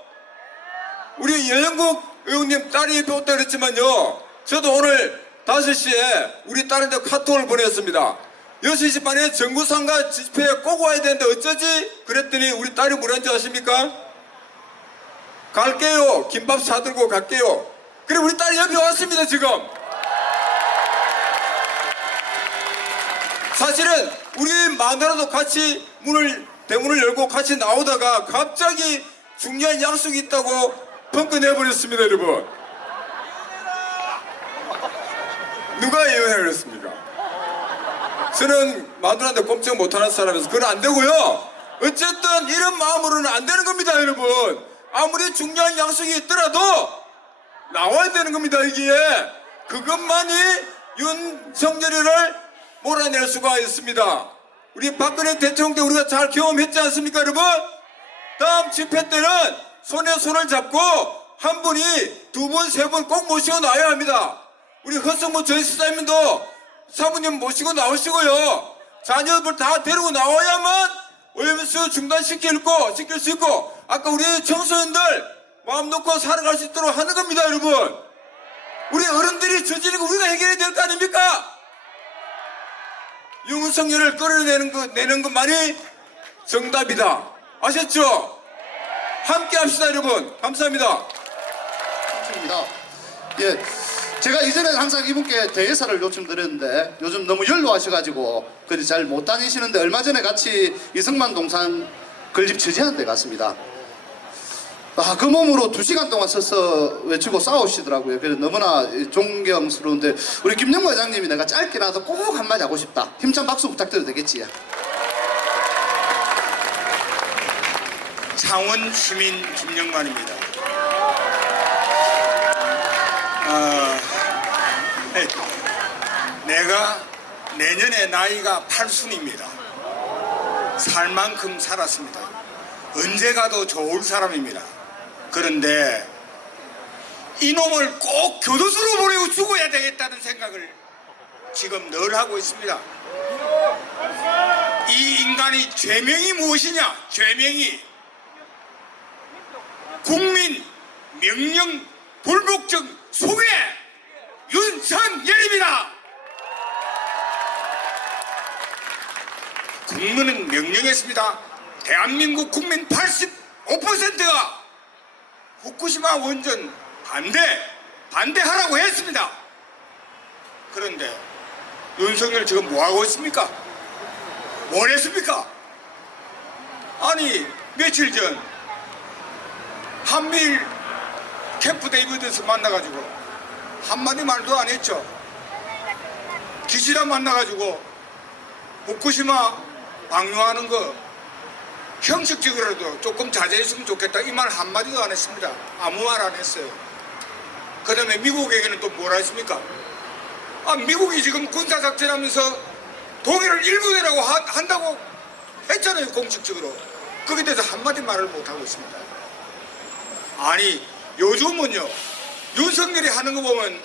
우리 여영국 의원님 딸이 배웠다 그랬지만요, 저도 오늘 5시에 우리 딸한테 카톡을 보냈습니다. 6시 반에 정부상가 집회에 꼭 와야 되는데 어쩌지? 그랬더니 우리 딸이 뭐라는 줄 아십니까? 갈게요. 김밥 사들고 갈게요. 그래 우리 딸이 옆에 왔습니다. 지금 사실은 우리 마누라도 같이 대문을 열고 같이 나오다가 갑자기 중요한 약속이 있다고 펑크 내버렸습니다. 여러분, 누가 예언해 그랬습니까? 저는 마누라한테 꼼짝 못하는 사람이라서 그건 안 되고요. 어쨌든 이런 마음으로는 안 되는 겁니다. 여러분, 아무리 중요한 약속이 있더라도 나와야 되는 겁니다. 이게 그것만이 윤석열이를 몰아낼 수가 있습니다. 우리 박근혜 대통령 때 우리가 잘 경험했지 않습니까, 여러분? 다음 집회 때는 손에 손을 잡고 한 분이 2분, 3분 꼭 모시고 나와야 합니다. 우리 허성무 저희 시사님도 사모님 모시고 나오시고요. 자녀들 다 데리고 나와야만 오염수 중단시킬 수 있고, 아까 우리 청소년들 마음 놓고 살아갈 수 있도록 하는 겁니다, 여러분. 우리 어른들이 저지른 거 우리가 해결해야 될 거 아닙니까? 윤석열을 끌어내는 것만이 정답이다. 아셨죠? 함께 합시다, 여러분. 감사합니다. 감사합니다. 예, 제가 이전에 항상 이분께 대회사를 요청드렸는데 요즘 너무 연로하셔가지고 그리 잘 못 다니시는데 얼마 전에 같이 이승만 동산 건립 처지하는 데 갔습니다. 그 몸으로 2시간 동안 서서 외치고 싸우시더라고요. 그래서 너무나 존경스러운데 우리 김영모 회장님이 내가 짧게라도 꼭 한마디 하고 싶다. 힘찬 박수 부탁드려도 되겠지? 창원 시민 김영만입니다. 내가 내년에 나이가 80입니다. 살 만큼 살았습니다. 언제 가도 좋을 사람입니다. 그런데 이놈을 꼭 교도소로 보내고 죽어야 되겠다는 생각을 지금 늘 하고 있습니다. 이 인간이 죄명이 무엇이냐? 죄명이 국민 명령 불복종 소개 윤석열입니다. 국민은 명령했습니다. 대한민국 국민 85%가 후쿠시마 원전 반대하라고 했습니다. 그런데 윤석열 지금 뭐하고 있습니까? 뭘 했습니까? 아니 며칠 전 한미일 캠프 데이비드에서 만나가지고 한마디 말도 안 했죠. 기시다 만나가지고 후쿠시마 방류하는 거 형식적으로라도 조금 자제했으면 좋겠다 이 말 한마디도 안 했습니다. 아무 말 안 했어요. 그 다음에 미국에게는 또 뭐라 했습니까? 미국이 지금 군사작전하면서 독일을 일본이라고 한다고 했잖아요. 공식적으로. 거기에 대해서 한마디 말을 못하고 있습니다. 아니 요즘은요 윤석열이 하는 거 보면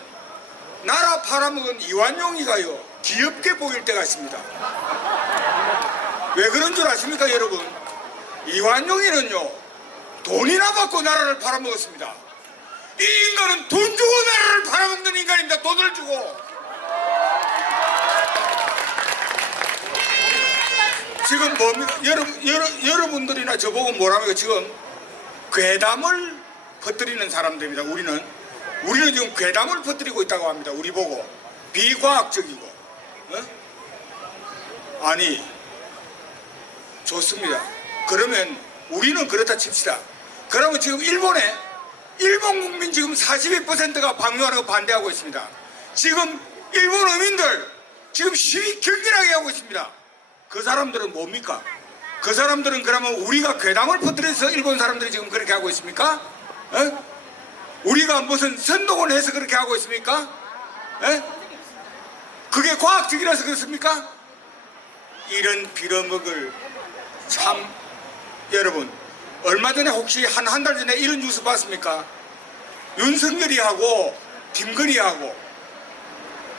나라 팔아먹은 이완용이가요 귀엽게 보일 때가 있습니다. 왜 그런 줄 아십니까 여러분? 이완용이는요 돈이나 받고 나라를 팔아먹었습니다. 이 인간은 돈 주고 나라를 팔아먹는 인간입니다. 돈을 주고. 지금 뭡니까? 여러분들이나 저보고 뭐라고 지금 괴담을 퍼뜨리는 사람들입니다. 우리는 지금 괴담을 퍼뜨리고 있다고 합니다. 우리 보고 비과학적이고 아니 좋습니다. 그러면 우리는 그렇다 칩시다. 그러면 지금 일본 국민 지금 42%가 방류하는 거 반대하고 있습니다. 지금 일본 어민들 지금 시위 격렬하게 하고 있습니다. 그 사람들은 뭡니까? 그 사람들은 그러면 우리가 괴담을 퍼뜨려서 일본 사람들이 지금 그렇게 하고 있습니까? 우리가 무슨 선동을 해서 그렇게 하고 있습니까? 그게 과학적이라서 그렇습니까? 이런 빌어먹을 참 여러분 얼마 전에 혹시 한 달 전에 이런 뉴스 봤습니까? 윤석열이하고 김건희하고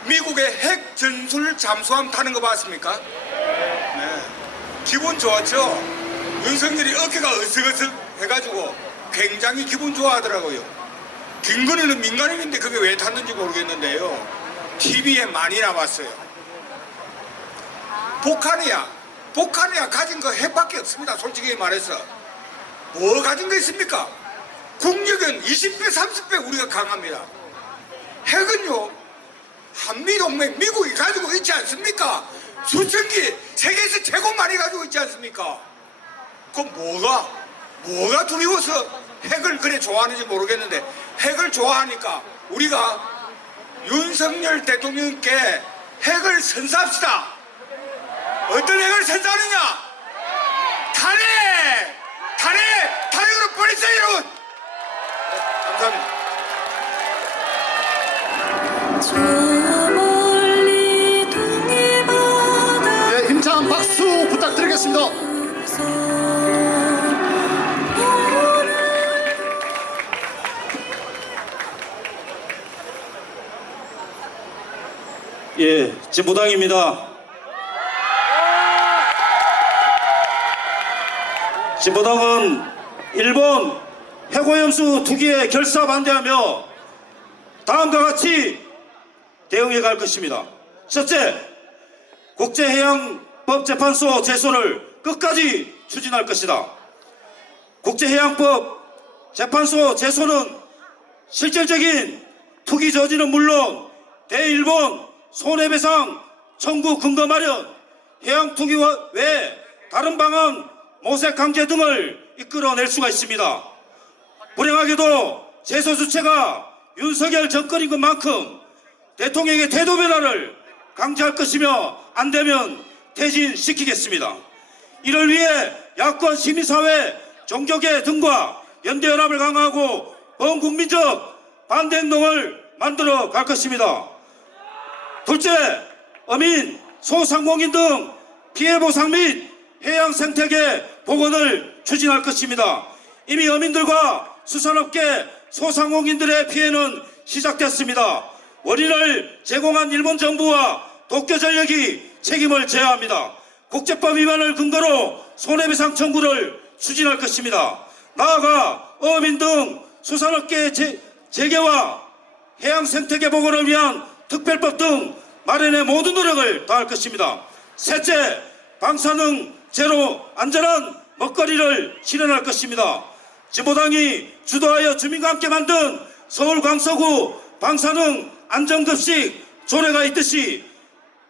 미국의 핵 전술 잠수함 타는 거 봤습니까? 네. 기분 좋았죠? 윤석열이 어깨가 으쓱으쓱 해가지고 굉장히 기분 좋아하더라고요. 김건희는 민간인인데 그게 왜 탔는지 모르겠는데요. TV에 많이 나왔어요. 북한이야 가진 거 핵밖에 없습니다. 솔직히 말해서 뭐 가진 거 있습니까? 국력은 20배 30배 우리가 강합니다. 핵은요 한미동맹 미국이 가지고 있지 않습니까? 수천기 세계에서 최고 많이 가지고 있지 않습니까? 그럼 뭐가 두려워서 핵을 그래 좋아하는지 모르겠는데 핵을 좋아하니까 우리가 윤석열 대통령께 핵을 선사합시다. 어떤 핵을 선사하느냐? 탄핵으로 버리세요 여러분. 감사합니다. 네, 힘찬 박수 부탁드리겠습니다. 예, 진보당입니다. 진보당은 일본 핵오염수 투기에 결사 반대하며 다음과 같이 대응해 갈 것입니다. 첫째, 국제해양법재판소 제소를 끝까지 추진할 것이다. 국제해양법 재판소 제소는 실질적인 투기 저지는 물론 대일본 손해배상 청구 근거 마련, 해양 투기 외 다른 방안 모색 강제 등을 이끌어낼 수가 있습니다. 불행하게도 제소 주체가 윤석열 정권인 것만큼 대통령의 태도 변화를 강제할 것이며 안 되면 퇴진시키겠습니다. 이를 위해 야권 시민사회 종교계 등과 연대연합을 강화하고 범국민적 반대행동을 만들어 갈 것입니다. 둘째, 어민, 소상공인 등 피해보상 및 해양생태계 복원을 추진할 것입니다. 이미 어민들과 수산업계, 소상공인들의 피해는 시작됐습니다. 원인을 제공한 일본 정부와 도쿄전력이 책임을 져야 합니다. 국제법 위반을 근거로 손해배상 청구를 추진할 것입니다. 나아가 어민 등 수산업계의 재개와 해양생태계 복원을 위한 특별법 등 마련의 모든 노력을 다할 것입니다. 셋째, 방사능 제로 안전한 먹거리를 실현할 것입니다. 진보당이 주도하여 주민과 함께 만든 서울 광서구 방사능 안전급식 조례가 있듯이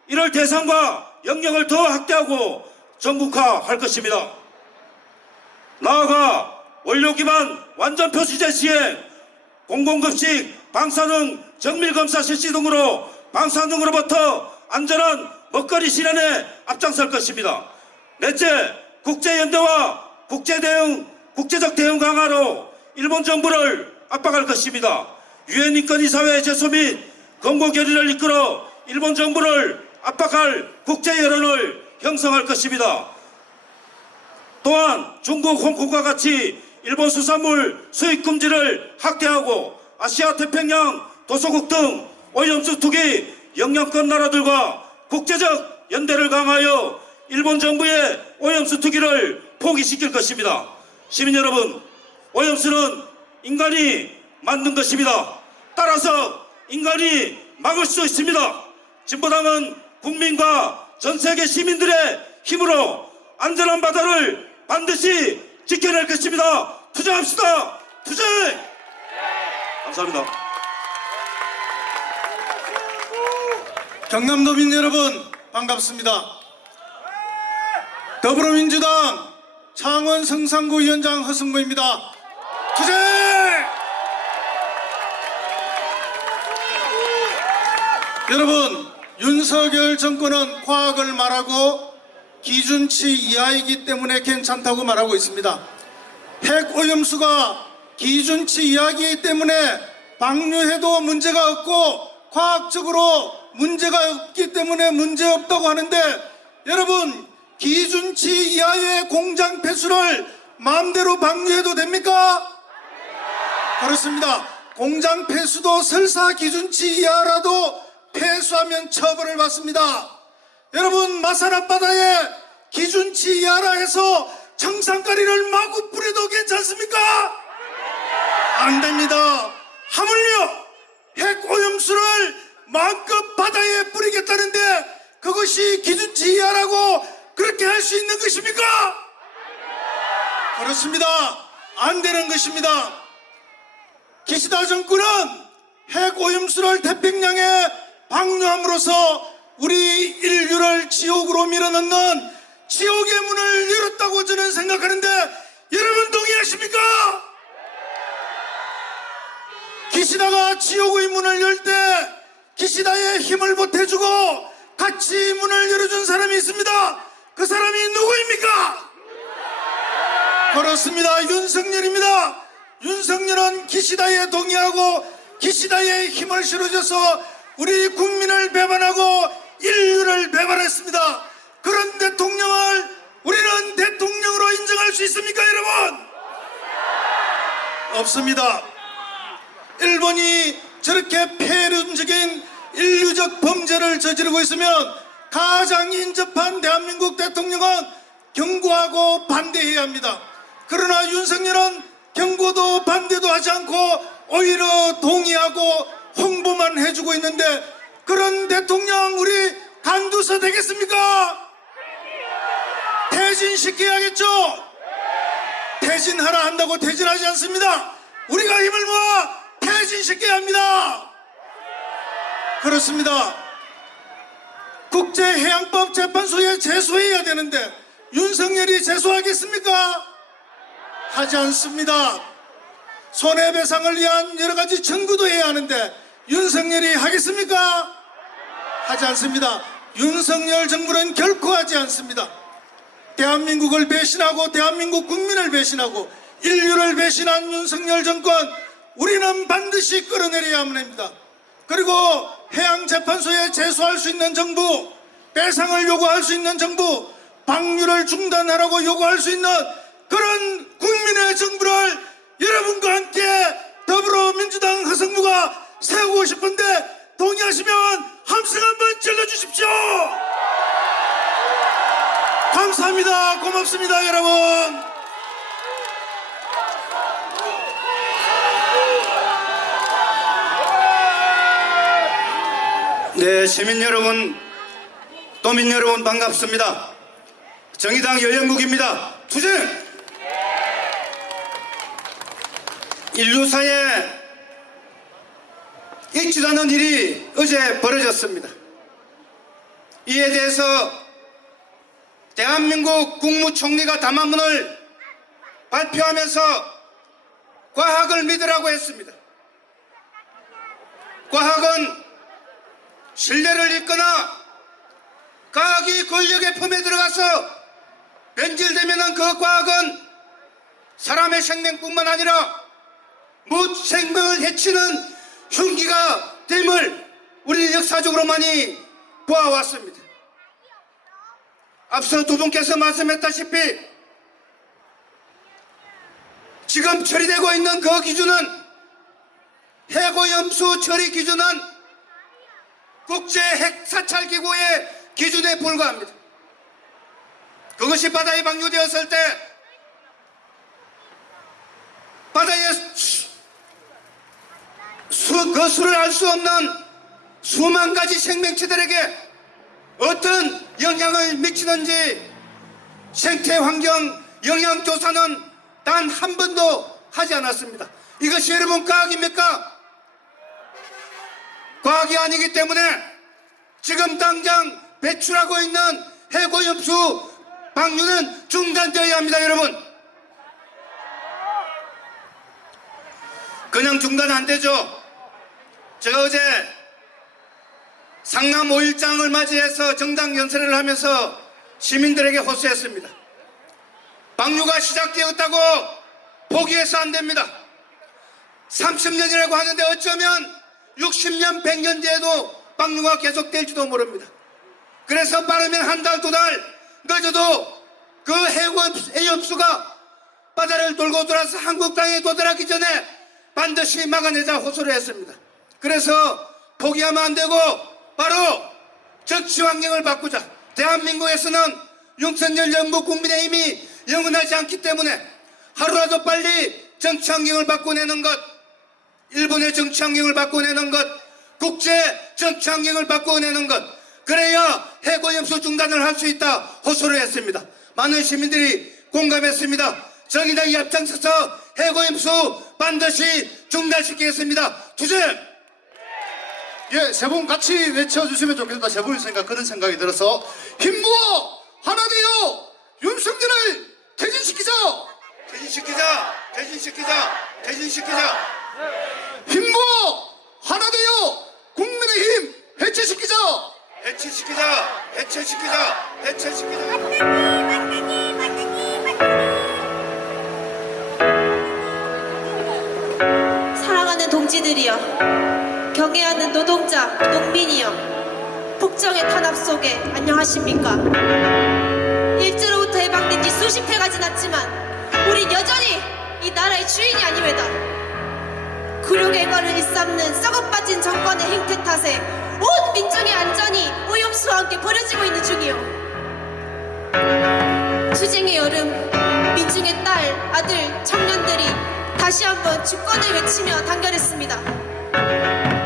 이를 대상과 영역을 더 확대하고 전국화할 것입니다. 나아가 원료 기반 완전 표시제 시행, 공공급식 방사능 정밀검사 실시 등으로 방사능으로부터 안전한 먹거리 실현에 앞장설 것입니다. 넷째, 국제연대와 국제적 대응 강화로 일본 정부를 압박할 것입니다. 유엔 인권이사회 제소 및 건고 결의를 이끌어 일본 정부를 압박할 국제 여론을 형성할 것입니다. 또한 중국, 홍콩과 같이 일본 수산물 수입 금지를 확대하고 아시아 태평양 도서국 등 오염수 투기 영향권 나라들과 국제적 연대를 강화하여 일본 정부의 오염수 투기를 포기시킬 것입니다. 시민 여러분, 오염수는 인간이 만든 것입니다. 따라서 인간이 막을 수 있습니다. 진보당은 국민과 전 세계 시민들의 힘으로 안전한 바다를 반드시 지켜낼 것입니다. 투쟁합시다. 투쟁! 감사합니다. 경남도민 여러분 반갑습니다. 더불어민주당 창원 성산구 위원장 허승모입니다. 투쟁! 여러분, 윤석열 정권은 과학을 말하고 기준치 이하이기 때문에 괜찮다고 말하고 있습니다. 핵오염수가 기준치 이하이기 때문에 방류해도 문제가 없고 과학적으로 문제가 없기 때문에 문제없다고 하는데, 여러분, 기준치 이하의 공장 폐수를 마음대로 방류해도 됩니까? 그렇습니다. 공장 폐수도 설사 기준치 이하라도 폐수하면 처벌을 받습니다. 여러분, 마산 앞바다에 기준치 이하라 해서 청산가리를 마구 뿌려도 괜찮습니까? 안 됩니다. 하물며 핵오염수를 마음껏 바다에 뿌리겠다는데 그것이 기준치 이하라고 그렇게 할 수 있는 것입니까? 그렇습니다. 안 되는 것입니다. 기시다 정권은 핵오염수를 태평양에 방류함으로써 우리 인류를 지옥으로 밀어넣는 지옥의 문을 열었다고 저는 생각하는데, 여러분 동의하십니까? 기시다가 지옥의 문을 열 때 기시다의 힘을 보태주고 같이 문을 열어준 사람이 있습니다. 그 사람이 누구입니까? 그렇습니다. 윤석열입니다. 윤석열은 기시다에 동의하고 기시다의 힘을 실어줘서 우리 국민을 배반하고 인류를 배반했습니다. 그런 대통령을 우리는 대통령으로 인정할 수 있습니까, 여러분? 없습니다. 일본이 저렇게 폐륜적인 인류적 범죄를 저지르고 있으면 가장 인접한 대한민국 대통령은 경고하고 반대해야 합니다. 그러나 윤석열은 경고도 반대도 하지 않고 오히려 동의하고 홍보만 해주고 있는데, 그런 대통령 우리 간두서 되겠습니까? 퇴진시켜야겠죠? 퇴진하라 한다고 퇴진하지 않습니다. 우리가 힘을 모아 퇴진시켜야 합니다. 그렇습니다. 국제해양법 재판소에 제소해야 되는데 윤석열이 제소하겠습니까? 하지 않습니다. 손해배상을 위한 여러 가지 청구도 해야 하는데 윤석열이 하겠습니까? 하지 않습니다. 윤석열 정부는 결코 하지 않습니다. 대한민국을 배신하고 대한민국 국민을 배신하고 인류를 배신한 윤석열 정권, 우리는 반드시 끌어내려야 합니다. 그리고 해양재판소에 제소할 수 있는 정부, 배상을 요구할 수 있는 정부, 방류를 중단하라고 요구할 수 있는 그런 국민의 정부를 여러분과 함께 더불어민주당 화성부가 세우고 싶은데 동의하시면 함성 한번 질러주십시오. 감사합니다. 고맙습니다, 여러분. 네, 시민 여러분, 도민 여러분 반갑습니다. 정의당 여영국입니다. 투쟁! 인류사에 있지도 않은 일이 어제 벌어졌습니다. 이에 대해서 대한민국 국무총리가 담화문을 발표하면서 과학을 믿으라고 했습니다. 과학은 신뢰를 잃거나 과학이 권력의 품에 들어가서 변질되면 그 과학은 사람의 생명뿐만 아니라 무생명을 해치는 흉기가 됨을 우리는 역사적으로 많이 보아왔습니다. 앞서 두 분께서 말씀했다시피 지금 처리되고 있는 그 기준은 해고염수 처리 기준은 국제 핵사찰기구의 기준에 불과합니다. 그것이 바다에 방류되었을 때 바다의 그 수를 알 수 없는 수만 가지 생명체들에게 어떤 영향을 미치는지 생태환경 영향조사는 단 한 번도 하지 않았습니다. 이것이 여러분 과학입니까? 과학이 아니기 때문에 지금 당장 배출하고 있는 해고염수 방류는 중단되어야 합니다. 여러분, 그냥 중단 안 되죠. 제가 어제 상남 5.1장을 맞이해서 정당 연설을 하면서 시민들에게 호소했습니다. 방류가 시작되었다고 포기해서 안 됩니다. 30년이라고 하는데 어쩌면 60년, 100년 뒤에도 방류가 계속될지도 모릅니다. 그래서 빠르면 한 달, 두 달, 늦어도 그 해염수가 바다를 돌고 돌아서 한국 땅에 도달하기 전에 반드시 막아내자 호소를 했습니다. 그래서 포기하면 안 되고 바로 정치 환경을 바꾸자. 대한민국에서는 윤석열 정부 국민의힘이 영원하지 않기 때문에 하루라도 빨리 정치 환경을 바꿔내는 것, 일본의 정치 환경을 바꿔내는 것, 국제 정치 환경을 바꿔내는 것, 그래야 해고염수 중단을 할 수 있다 호소를 했습니다. 많은 시민들이 공감했습니다. 정의당이 앞장서서 해고염수 반드시 중단시키겠습니다. 투쟁! 예, 세 분 같이 외쳐주시면 좋겠다. 세 분의 생각, 그런 생각이 들어서 힘모아 하나 되어 윤석열을 퇴진시키자! 퇴진시키자! 퇴진시키자! 퇴진시키자! 힘모아 하나 되어 국민의힘 해체시키자! 해체시키자! 해체시키자! 해체시키자! 사랑하는 동지들이여, 경애하는 노동자, 농민이여, 폭정의 탄압 속에 안녕하십니까? 일제로부터 해방된 지 수십 해가 지났지만 우린 여전히 이 나라의 주인이 아니외다. 굴욕의 거를 일삼는 썩어빠진 정권의 행태 탓에 온 민중의 안전이 오염수와 함께 버려지고 있는 중이요. 투쟁의 여름, 민중의 딸, 아들, 청년들이 다시 한번 주권을 외치며 단결했습니다.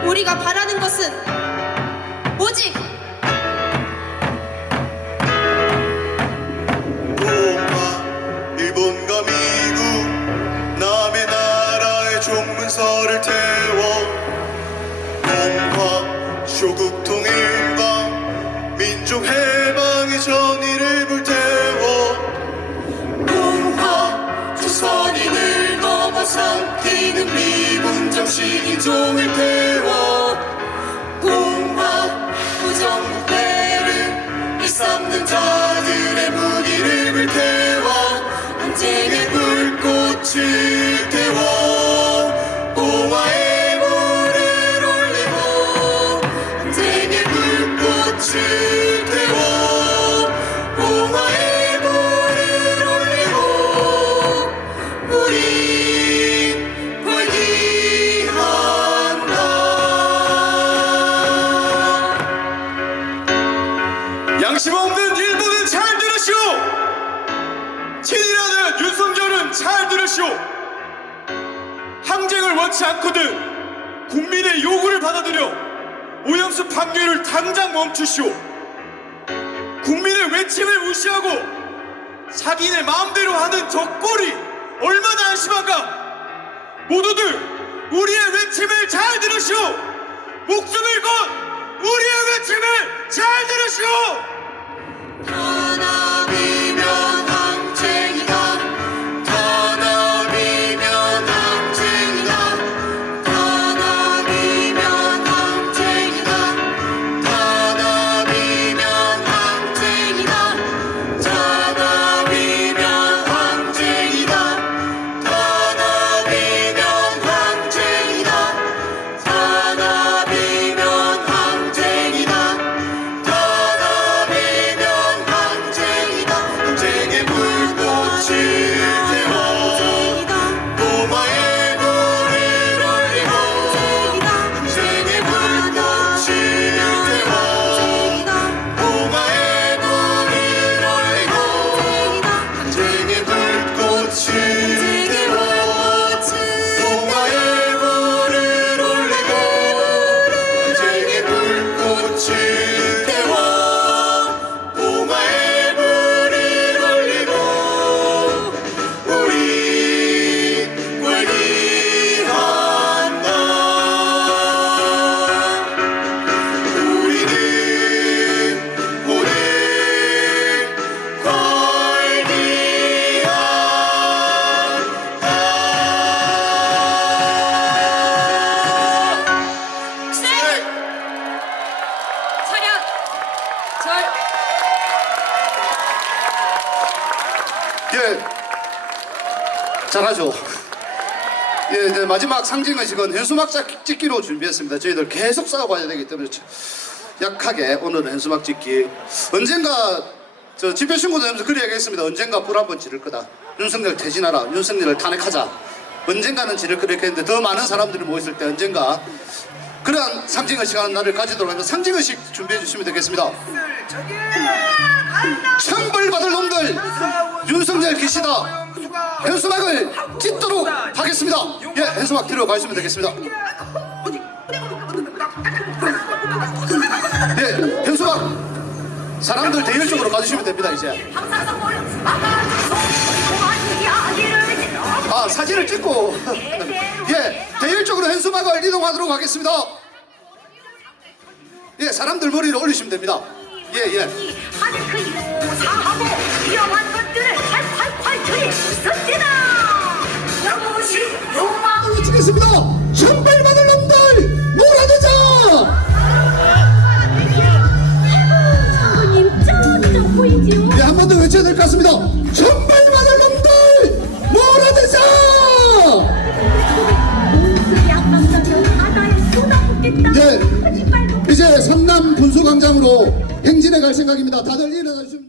우리가 바라는 것은 오직 동화, 일본과 미국, 남의 나라의 종문서를 태워 동화, 조국 통일과 민족 해방의 전의를 불태워 동화, 조선인을 넘어 삼키는 종을 태워 공화 부정부패를 일삼는 자들의 무기를 불태워 언쟁의 불꽃을 태워 공화의 불을 올리고 언쟁의 불꽃을 태워 공화의 불을 올리고 우리 회개한다. 양심 없는 일본은 잘 들으시오. 친일하는 윤석열은 잘 들으시오. 항쟁을 원치 않거든 국민의 요구를 받아들여 오염수 방류를 당장 멈추시오. 국민의 외침을 무시하고 자기네 마음대로 하는 저 꼴이 얼마나 한심한가. 모두들 우리의 외침을 잘 들으시오. 목숨을 건 우리의 외침을 잘 들으시오. 탄압이면 항쟁이다. 탄압이면 항쟁이다. 탄압이면 항쟁이다. 탄압이면 항쟁이다. 탄압이면 항쟁이다. 탄압이면 항쟁이다. 탄압이면 항쟁이다. 탄압이면 항쟁이다. 항쟁의 불꽃을 태워 공화의 불을 올리고 항쟁의 불꽃을 태워 공화의 불을 올리고 항쟁의 불꽃을 태워 공화의 불을 올리고 항쟁의 불꽃을 태워 공화의 불을 올리고 우리 회개한다. 우리는 오늘 차렷. 절. 예, 잘하죠. 예, 이제 마지막 상징의식은 현수막 찍기로 준비했습니다. 저희들 계속 싸워봐야 되기 때문에 약하게 오늘은 현수막 찍기. 언젠가 저 집회 신고도 하면서 그래 얘기했습니다. 언젠가 불 한번 지를 거다. 윤석열 퇴진하라. 윤석열을 탄핵하자. 언젠가는 지를 거다 했는데 더 많은 사람들이 모였을 때 언젠가 그러한 상징의식 하는 날을 가지도록 하면 상징의식 준비해 주시면 되겠습니다. 천벌받을 놈들 윤석열 계시다. 현수막을 찢도록 하겠습니다. 예, 현수막 들어가시면 되겠습니다. 예, 현수막 사람들 대열쪽으로 가주시면 됩니다. 이제 사진을 찍고 예, 대열쪽으로 현수막을 이동하도록 하겠습니다. 예, 사람들 머리를 올리시면 됩니다. 예, 예. 사하고 위험한 것들을 활활활 처리했었대다. 영웅시 욕망을 찍겠습니다. 천벌받을 놈들 몰아내자. 장군님 저기 좀 보이지요? 예, 한 번 더 외쳐야 될 것 같습니다. 천벌받을 놈들 몰아내자. 공수리 앞방서면 바다에 쏟아붓겠다. 예, 이제 삼남 분수광장으로 행진해 갈 생각입니다. 다들 일어나 주시면